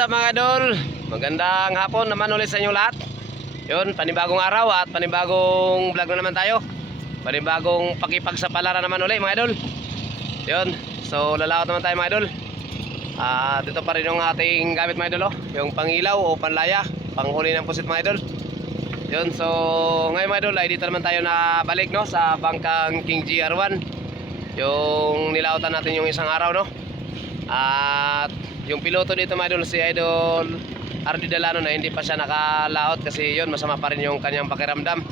up mga idol? Magandang hapon naman ulit sa inyo lahat. Yun, panibagong araw at panibagong vlog na naman tayo. Panibagong pakipagsapalaran naman ulit mga idol. Yun, so lalakot naman tayo mga idol. At ito pa rin yung ating gamit mga idol, oh. yung pangilaw o panlaya, panghuli ng pusit mga idol. Yun, so ngayon mga idol ay dito naman tayo na balik no, sa bangkang King GR1. Yung nilautan natin yung isang araw no. At yung piloto dito mga idol, si Idol Ardi Dalano na hindi pa siya nakalaot kasi yun, masama pa rin yung kanyang pakiramdam.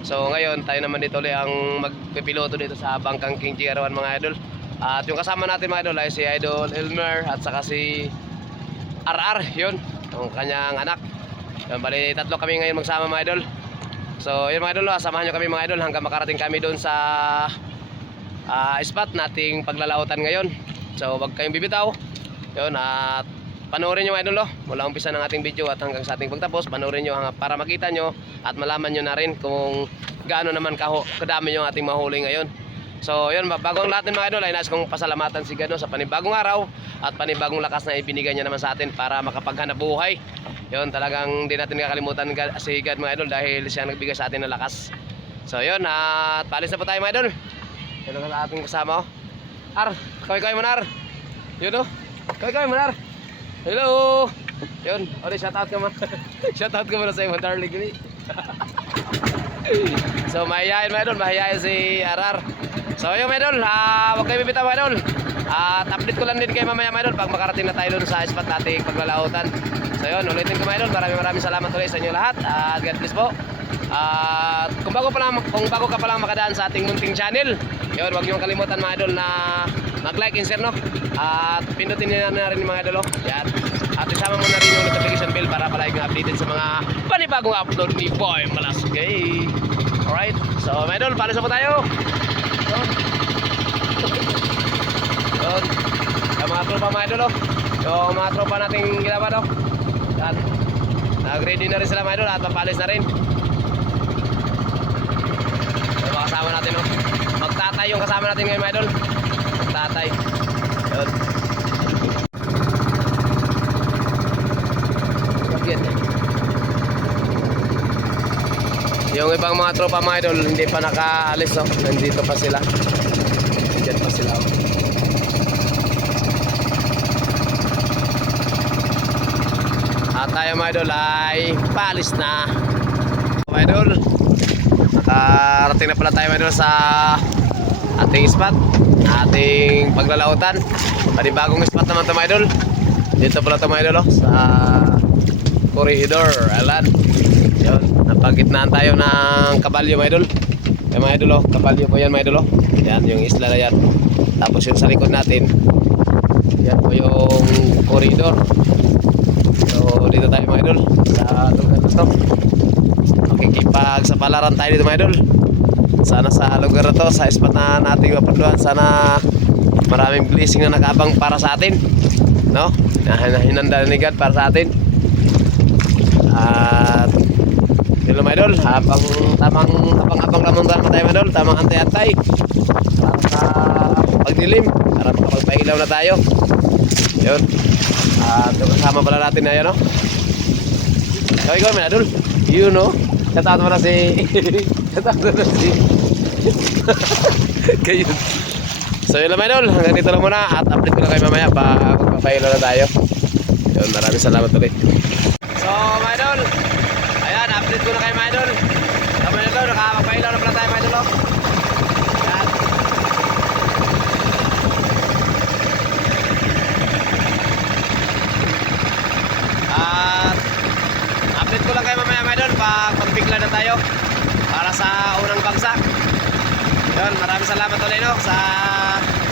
So ngayon, tayo naman dito ulit ang magpipiloto dito sa Bangkang King GR1 mga idol. At yung kasama natin mga idol ay si Idol Elmer at saka si RR, yun, yung kanyang anak. Yun, bali tatlo kami ngayon magsama mga idol. So yun mga idol, ah, samahan nyo kami mga idol hanggang makarating kami doon sa ah, spot nating paglalautan ngayon. So wag kayong bibitaw. Yun at panoorin nyo mga idol oh, mula umpisa ng ating video at hanggang sa ating pagtapos, panoorin nyo para makita nyo at malaman nyo na rin kung gaano naman kaho, kadami yung ating mahuli ngayon. So yun, bago ang lahat ng mga idol ay nais kong pasalamatan si Gano sa panibagong araw at panibagong lakas na ibinigay niya naman sa atin para makapaghanap buhay. Yun, talagang di natin kakalimutan si God mga idol dahil siya nagbigay sa atin ng lakas. So yun, at paalis na po tayo mga idol. Yun ang ating kasama oh. Ar, kaway-kaway mo na Ar. Yun oh. Kaway-kaway mo na Ar. Hello! Yun, ori shout out ka man. shout out ka muna sa imo darling so mahihayin mga idol, mahihayin si Arar. So yun mga idol, ah, huwag kayo bibitaw mga idol. At update ko lang din kayo mamaya mga pag makarating na tayo doon sa spot nating paglalautan. So yun, ulitin ko mga maraming maraming salamat ulit sa inyo lahat. At God bless po. At kung bago pa lang kung bago ka pa lang makadaan sa ating munting channel, yun, huwag niyo kalimutan mga idol na mag-like and share no. At pindutin niyo na rin mga idol. oh. Yan. At isama mo na rin yung notification bell para palagi kang updated sa mga panibagong upload ni Boy Malasgay. Alright. So, mga idol, paano sa po tayo? Yun. Yun. Yung mga tropa mga idol, oh. Yung mga tropa nating ginawa, no? Yan. Nag-ready na rin sila mga idol at papalis na rin. Yung mga kasama natin, no? Magtatay yung kasama natin ngayon idol. Magtatay. Yun. Bakit? Yung ibang mga tropa mga idol, hindi pa nakaalis, no? Nandito pa sila. Diyan pa sila, oh. At tayo mga idol ay paalis na. Mga idol, nakarating na pala tayo mga idol sa ating spot, ating paglalautan. Panibagong spot naman ito mga idol. Dito pala ito mga idol oh, sa corridor, alan. Yun, napagitnaan tayo ng kabalyo mga idol. Yan mga idol oh, kabalyo po yan mga idol oh. Yan yung isla na yan. Tapos yung sa likod natin, yan po yung corridor. So dito tayo mga idol sa lugar na to. Makikipag sa palaran tayo dito mga idol. Sana sa lugar na to, sa spot na nating mapanduan, sana maraming blessing na nakabang para sa atin. No? Na na- hinanda ni God para sa atin. At yun lang idol, habang tamang habang habang lamang tayo mga idol, tamang antay-antay. Para sa pagdilim, para makapagpailaw na tayo. Yun. At yung kasama pala natin na no? Kaway ko, mga idol. You know. Mo na si... Mo na si... Kayo. So yun lang idol. Hanggang dito lang muna. At update ko na kayo mamaya pa magpapailo na tayo. Yun, maraming salamat ulit. So mga idol. Ayan, update ko na kayo mga idol. So mga idol, nakapagpailo na pala tayo mga idol. oh. Ayan. At update ko lang kayo mamaya mga idol pag na tayo para sa unang bagsak. Yun, maraming salamat ulit no, sa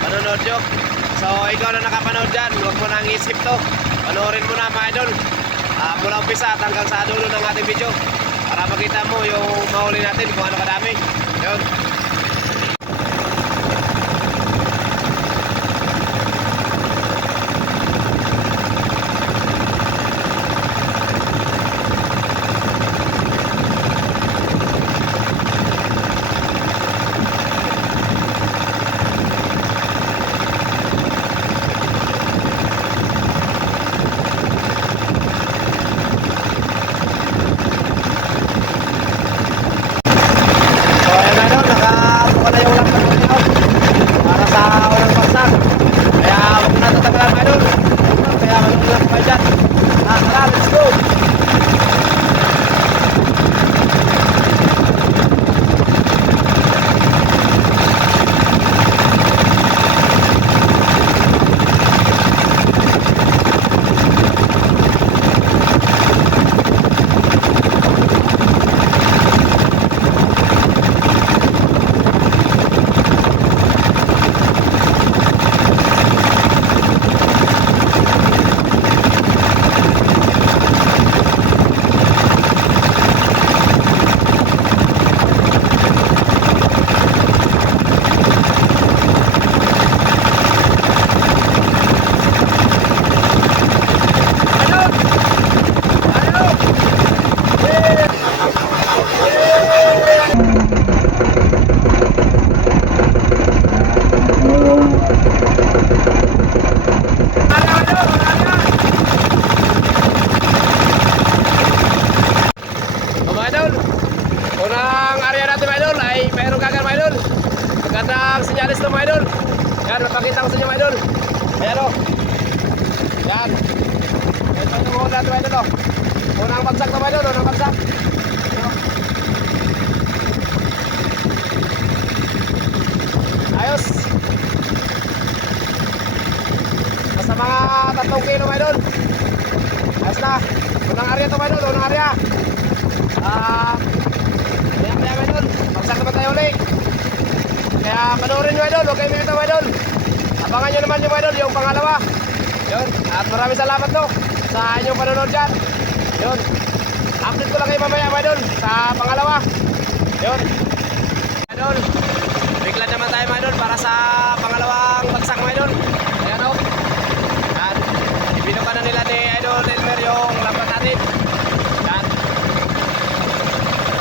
panonood nyo. So, ikaw na nakapanood dyan, huwag mo nang isip to. Panoorin mo na mga idol. Ah, mula umpisa at hanggang sa dulo ng ating video. Para makita mo yung mahuli natin kung ano kadami. Yun. Tatlong kilo mga idol. Ayos na. Unang area ito mga idol, unang area. Ah, kaya kaya mga idol, bagsak naman tayo ulit. Kaya panoorin nyo idol, huwag kayo minito mga idol. Abangan nyo naman yung mga idol, yung pangalawa. Yun, at maraming salamat no sa inyong panonood dyan. Yun, update ko lang kayo mamaya mga idol sa pangalawa. Yun, idol, bigla naman tayo mga idol para sa pangalawang bagsak mga idol. Ayan o. Yan, ibinuka na nila ni Idol Elmer yung lambat natin. Yan.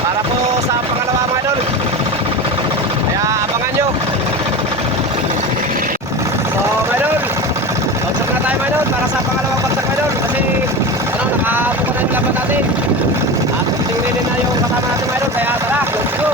Para po sa pangalawa mga idol. Kaya abangan nyo. So, mga idol, bagsak na tayo mga idol para sa pangalawang bagsak mga idol. Kasi, ano, nakabuka na yung laban natin. At tingnan na yung kasama natin mga idol. Kaya tara, let's go!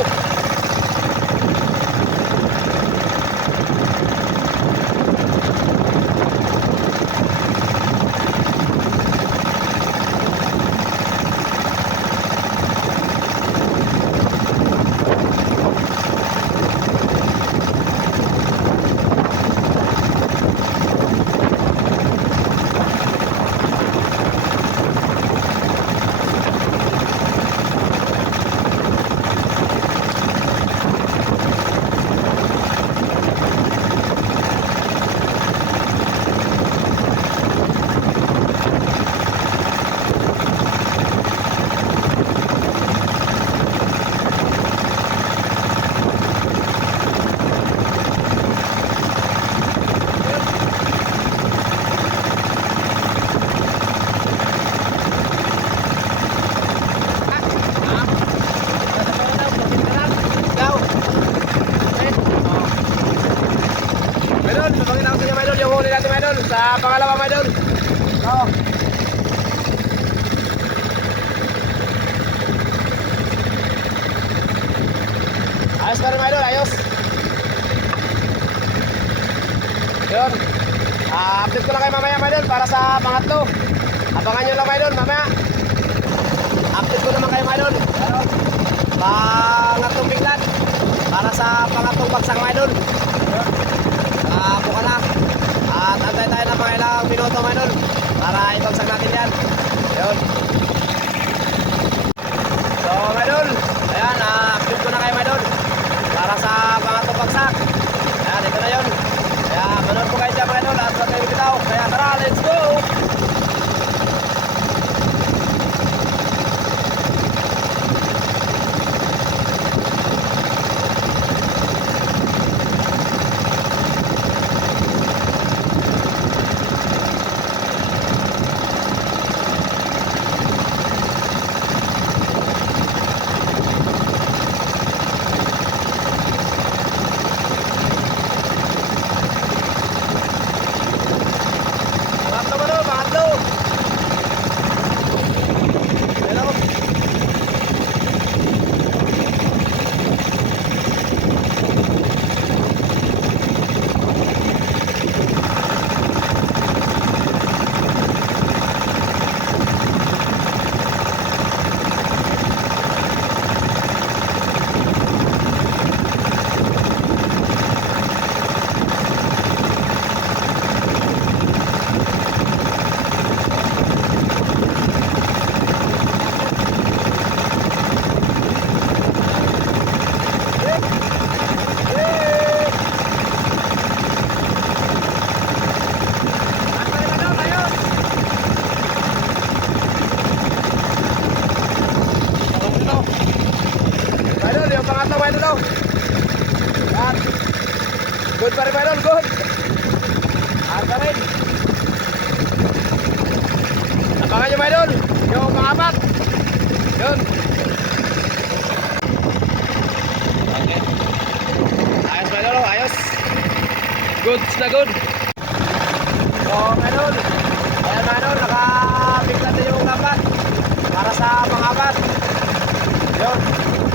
Idol, papakita ko sa inyo mga idol, yung huli natin mga idol, sa pangalawa mga idol. Oo. Ayos pa rin mga idol, ayos. Yun. Ah, update ko lang kayo mamaya mga idol para sa pangatlo. Abangan nyo lang mga idol, mamaya. Update ko naman kayo mga idol. Ano? Pangatlong biglan. Para sa pangatlong bagsak mga idol. Yun. Nakapo ka na. At antay tayo ng mga minuto mga. Para ibagsak natin yan. Yun. So mga. Ayan, ah, update ko na kayo mga idol. Para sa pangatlong bagsak. Ayan, ito na yun. Kaya manood po kayo dyan mga idol. At sa tayo bitaw. Kaya tara, let's go! Pangatlo ba no? Pangatlo! Hello? Idol, yung pangatlo mga idol daw. Yan. Good pa rin mga idol, good. At pa rin. Abangan nyo mga idol, yung pangapat. Yun. Okay. Ayos mga idol, oh, ayos. Good na good. So mga idol, ayan mga idol, nakapiglan na yung kapat. Para sa pangapat. Yun.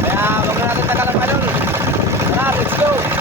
Kaya huwag na natin tagalan doon. Tara, let's go.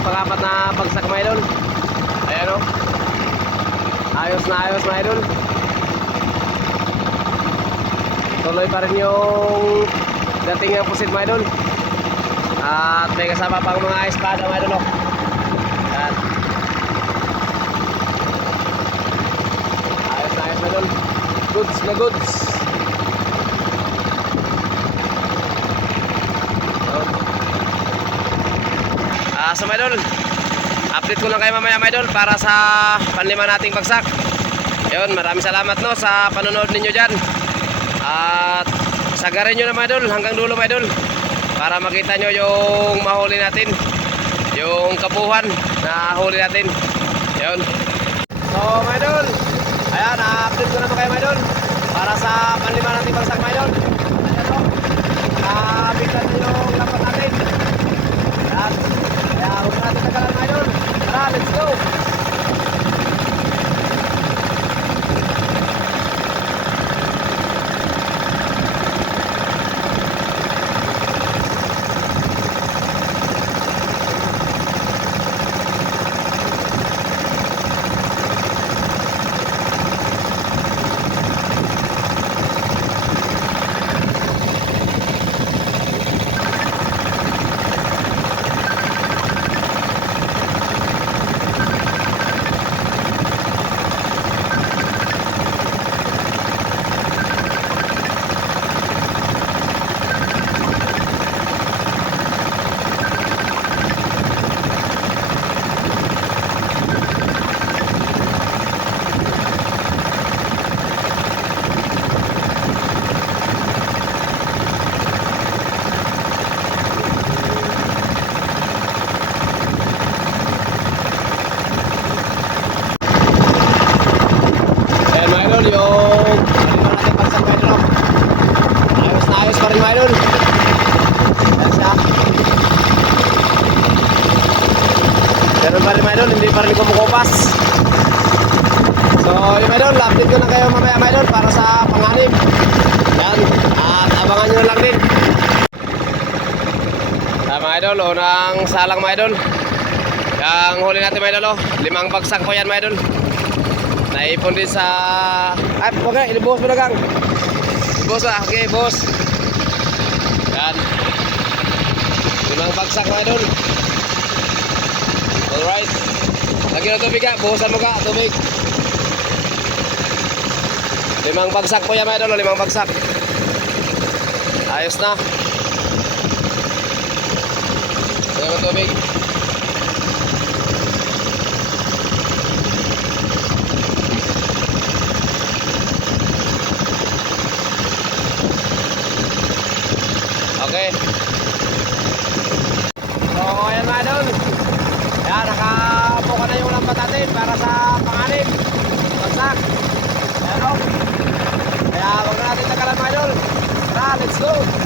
pang-apat na bagsak mga idol. Ayan o. Ayos na ayos mga idol. Tuloy pa rin yung dating ng pusit mga idol. At may kasama pang mga espada mga idol. oh. Yan. Ayos na ayos mga idol. Goods na goods. Ah, so mga idol, update ko lang kayo mamaya mga idol para sa panlima nating bagsak. Yun, maraming salamat no sa panonood ninyo dyan. At sagarin nyo na mga idol hanggang dulo mga idol para makita nyo yung mahuli natin. Yung kabuhan na huli natin. Yun. So mga idol, ayan, update ko naman kayo mga idol para sa panlima nating bagsak mga idol. Ayan o, nyo yung lapat natin. Yan. Kaya huwag na natin tagalan mga idol. Tara, let's go! Ayan mga idol, yung panlima natin bagsak mga idol. no? Ayos na ayos pa rin mga idol. Ayan siya. Ganun pa rin mga idol, hindi pa rin kumukupas. So yung mga idol, update ko na kayo mamaya mga idol para sa panganib. Yan, at abangan nyo lang din. Ayan mga idol, unang salang mga idol. Yang huli natin mga idol, oh. limang bagsak po yan mga idol. Naipon din sa... Ay, wag na, ilibuhos mo na gang. Boss ah, okay, boss. Yan. Limang bagsak mga idol. Alright. Lagyan ng tubig ka, buhusan mo ka, tubig. Limang bagsak po yan mga idol, limang bagsak. Ayos na. Lagyan ng tubig. Okay. So, ayan mga idol. Yan, nakabuka na yung lambat natin para sa panganib. Bagsak. Ayan o. Kaya huwag na natin tagalan mga idol. Tara, let's go.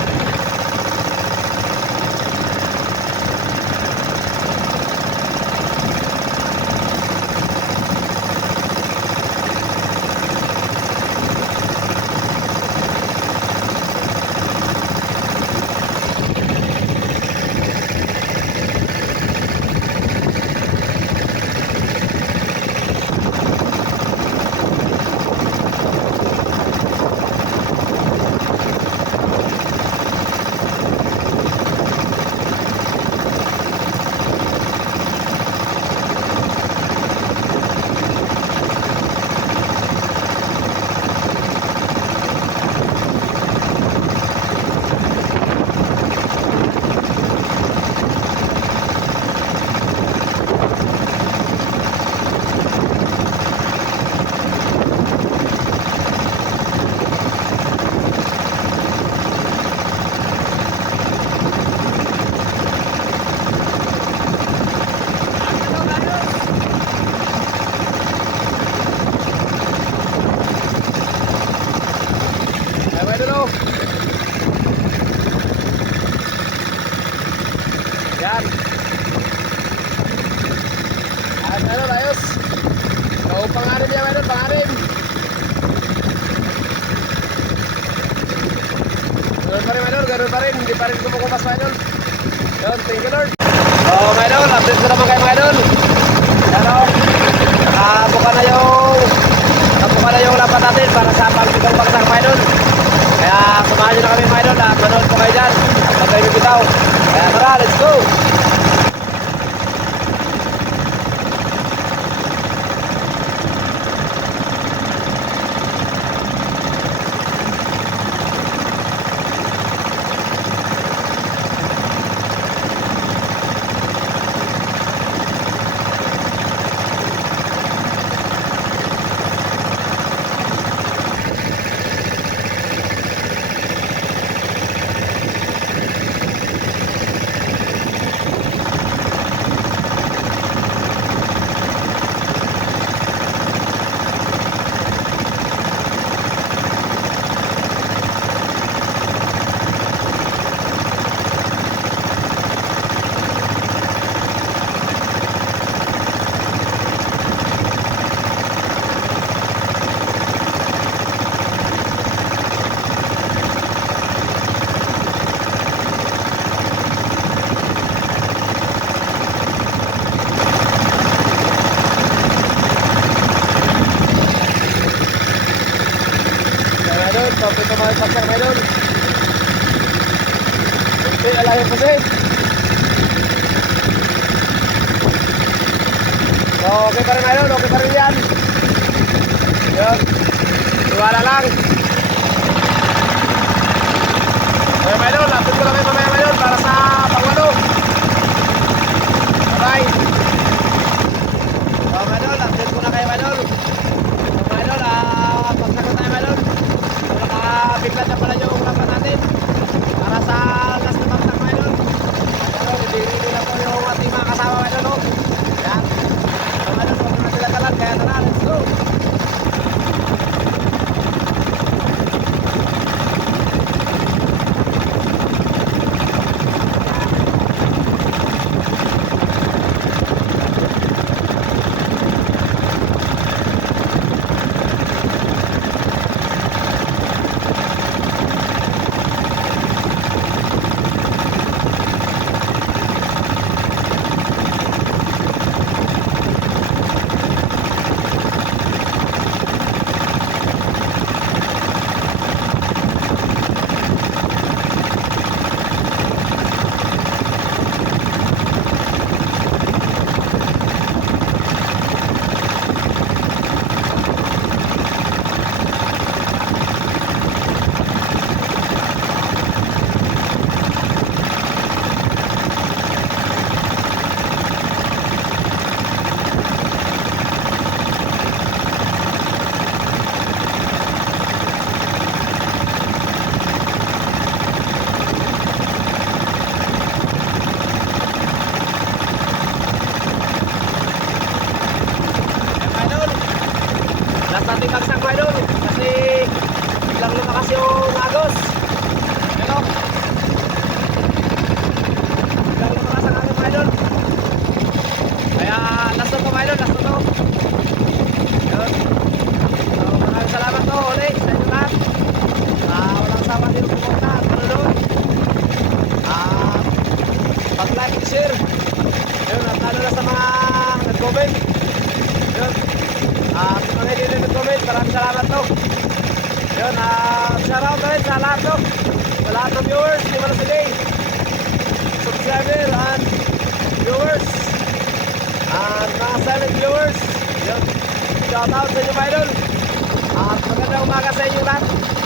pa natin para sa pag-ibang bagsak mga idol. Kaya samahan nyo na kami mga idol at manood po kayo dyan. At tayo bitaw. Kaya tara, let's go! marami dito nag-comment. Maraming salamat po. Yun, ah, uh, shout out guys sa lahat po. Sa lahat ng viewers, di ba na sila Subscriber and viewers. And mga silent viewers. Yun, shout out sa inyo, Idol. At magandang umaga sa inyo lahat.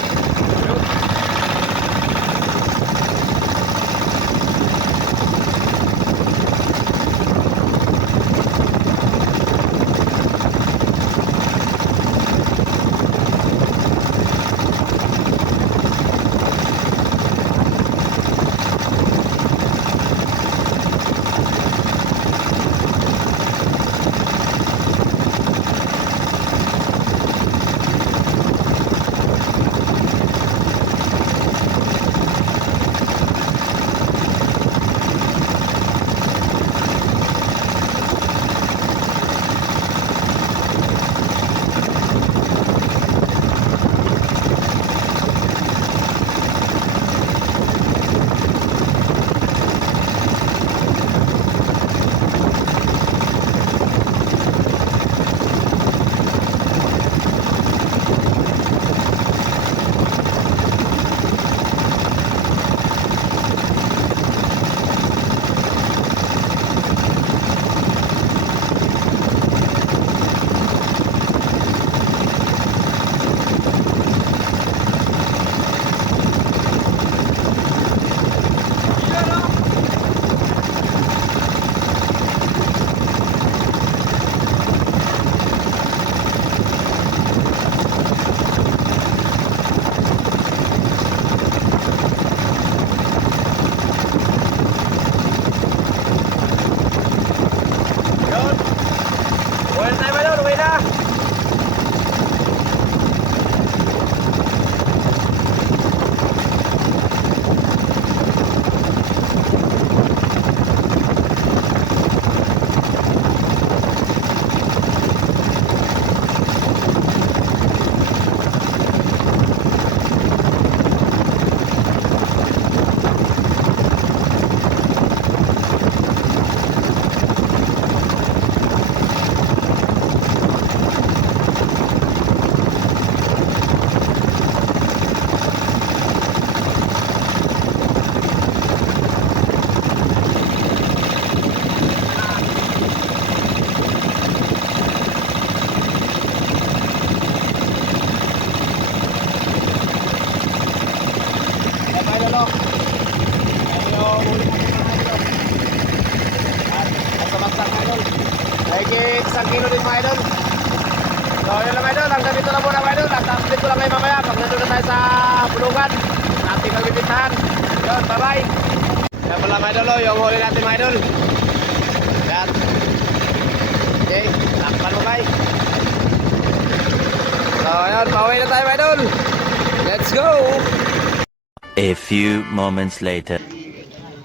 Few moments later.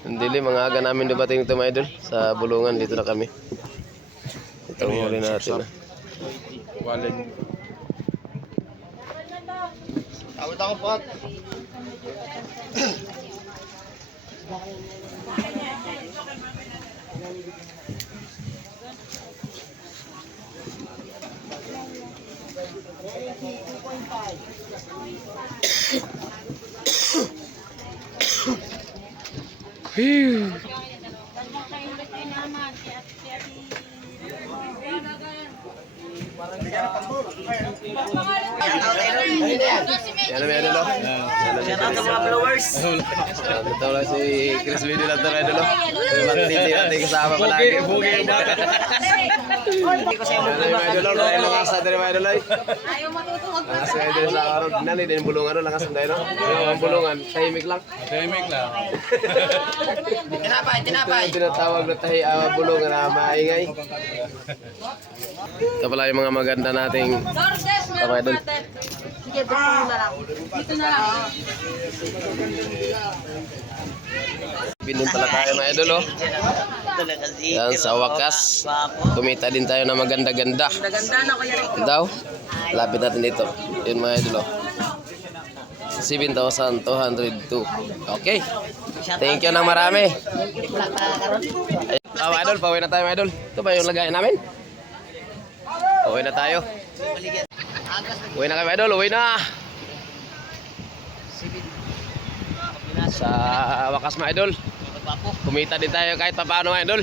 Hindi mga aga namin dumating ito mga idol. Sa bulungan dito na kami. Ito ang huli natin. ah. Tawid ako po. Yan na mga idol. oh. Yan na mga followers. Ito lang si Chris Video lang ito idol. oh. Yung magtiti natin kasama palagi. Hindi ko sa'yo mga idol. yung mga idol. ay. Ayaw matutungog Langas mga idol sa. Nani din bulungan. no? Langas ang dahil. no? Yung bulungan. Tahimik lang. Tinapay, tinapay. Tinatawag na tahi, ah, bulungan na maingay. Ito pala yung mga maganda nating meron idol. Sige, dito na lang. Dito na lang. Binin pala tayo mga idol oh. Yan sa wakas. Kumita din tayo na maganda-ganda. Daw. Lapit natin dito. Yun mga idol oh. 7,202. Okay. Thank you ng marami. Mga idol, pauwi na tayo idol. Ito ba yung lagayan namin? Pauwi na tayo. Uwi na kayo idol, uwi na. Sa wakas mga idol. Kumita din tayo kahit pa paano mga idol.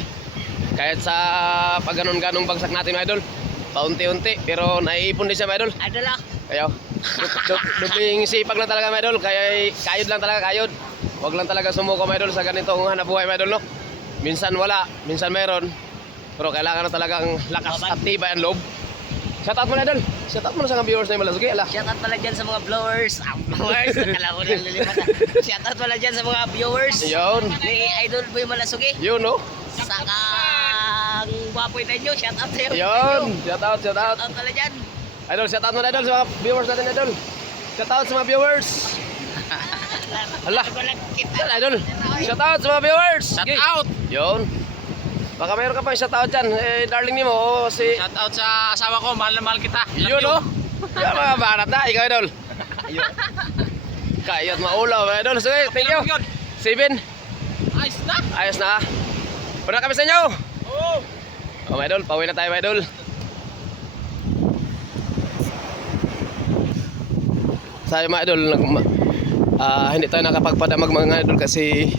Kahit sa pag ganun-ganong bagsak natin mga idol. Paunti-unti pero naiipon din siya mga idol. Idol ah. Kayo. Dubling sipag lang talaga mga idol. Kaya kayod lang talaga kayod. Huwag lang talaga sumuko mga idol sa ganitong hanap buhay mga idol no. Minsan wala, minsan meron. Pero kailangan na talagang lakas at tibay ang loob. Shout out mo na idol. Shout out mo na sa mga viewers na yung malasugi. Ala. Shoutout pala dyan sa mga blowers. Ang blowers. Akala ko na lilipat. Shoutout pala dyan sa mga viewers. Yun. Ni Idol Boy Malasugi. Yun no. Saka ang gwapoy na nyo. Shoutout sa'yo. Yun. Shout out, shout out. Shoutout pala dyan. Idol, shout out mo na idol sa mga viewers natin idol. Shout out sa mga viewers. Yan, idol. Shout out sa mga viewers. Shout out. Yun. Baka mayroon ka pa shout out dyan. Eh, darling ni mo, si... Shout out sa asawa ko. Mahal na mahal kita. Yun, no? Yan, mga barat na. Ikaw, idol. Kayot maulaw, mga idol. Sige, thank you. Steven, Ayos na. ayos na. Puna kami sa inyo. Oo. Oh, mga idol, pauwi na tayo, mga idol. Sayo mga idol, nag, ah, hindi tayo nakapagpadamag mga idol kasi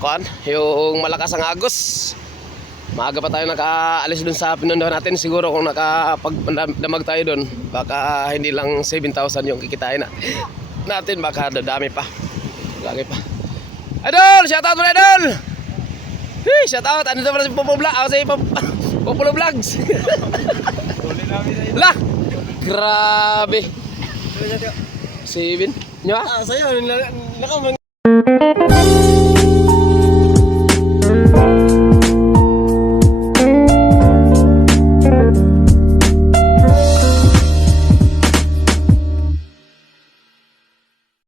kuan, yung malakas ang agos. Maaga pa tayo nakaalis dun sa pinundahan natin. Siguro kung nakapagdamag tayo dun, baka hindi lang 7,000 yung kikitain na natin. Baka dadami pa. Lagi pa. Idol! Shoutout mo na, Idol! Hey, shoutout! Ano na pala si Popo Vlog? Ako si Pop... Popolo Vlogs! Lah! Grabe! Seven? Nyo ah? Ah, sa'yo. Nakamang